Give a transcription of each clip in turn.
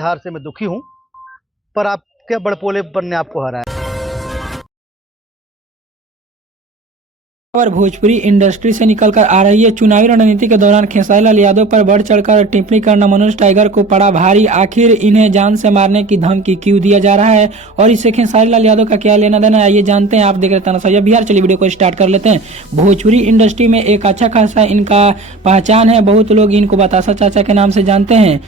हार से मैं दुखी हूँ, पर आपके बड़पोलेपन ने आपको हराया। और भोजपुरी इंडस्ट्री से निकलकर आ रही है। चुनावी रणनीति के दौरान खेसारी लाल यादव पर बढ़ चढ़कर टिप्पणी करना मनोज टाइगर को पड़ा भारी। आखिर इन्हें जान से मारने की धमकी क्यों दिया जा रहा है और इससे खेसारी लाल यादव का क्या लेना देना है, ये जानते हैं। आप देख रहे हैं सैयद बिहार। चलिए वीडियो को स्टार्ट कर लेते हैं। भोजपुरी इंडस्ट्री में एक अच्छा खासा इनका पहचान है। बहुत लोग इनको बतासा चाचा के नाम से जानते हैं।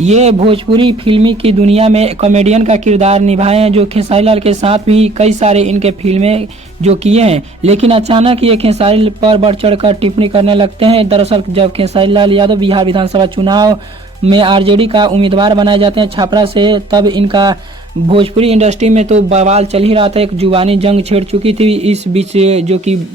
ये भोजपुरी फिल्मी की दुनिया में कॉमेडियन का किरदार निभाए हैं, जो खेसारी लाल के साथ भी कई सारे इनके फिल्में जो किए हैं। लेकिन अचानक ये खेसारी पर बढ़ चढ़कर टिप्पणी करने लगते हैं। दरअसल जब खेसारी लाल यादव बिहार विधानसभा चुनाव में आरजेडी का उम्मीदवार बनाए जाते हैं छपरा से, तब इनका भोजपुरी इंडस्ट्री में तो बवाल चल ही रहा था। एक जुबानी जंग छेड़ चुकी थी इस बीच, जो कि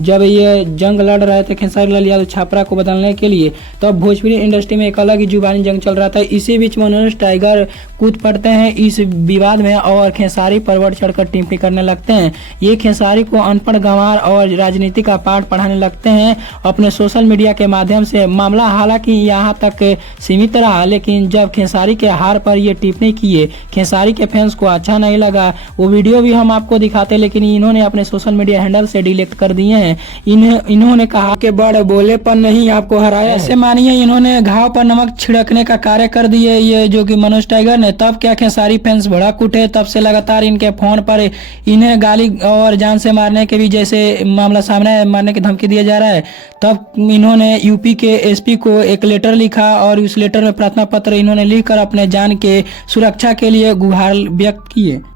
जब ये जंग लड़ रहे थे खेसारी लाल यादव छपरा को बदलने के लिए, तो अब भोजपुरी इंडस्ट्री में एक अलग ही जुबानी जंग चल रहा था। इसी बीच मनोज टाइगर कूद पड़ते हैं इस विवाद में और खेसारी पर बढ़ चढ़कर टिप्पणी करने लगते हैं। ये खेसारी को अनपढ़ गंवार और राजनीति का पाठ पढ़ाने लगते हैं अपने सोशल मीडिया के माध्यम से। मामला हालांकि यहाँ तक सीमित रहा, लेकिन जब खेसारी के हार पर ये टिप्पणी किए, खेसारी के फैंस को अच्छा नहीं लगा। वो वीडियो भी हम आपको दिखाते, लेकिन इन्होंने अपने सोशल मीडिया हैंडल से डिलीट कर दिए हैं। इन्होंने कहा कि बड़ बोलेपन नहीं आपको हराया। ऐसे मानिए इन्होंने घाव पर नमक छिड़कने का कार्य कर दिए ये जो कि मनोज टाइगर ने। तब क्या खेसारी फैंस भड़क उठे। तब से लगातार इनके फोन पर इन्हें गाली और जान से मारने के भी जैसे मामला सामने है, मारने की धमकी दिया जा रहा है। तब इन्होंने यूपी के एसपी को एक लेटर लिखा और उस लेटर में प्रार्थना पत्र इन्होंने लिखकर अपने जान के सुरक्षा के लिए गुहार व्यक्त किए।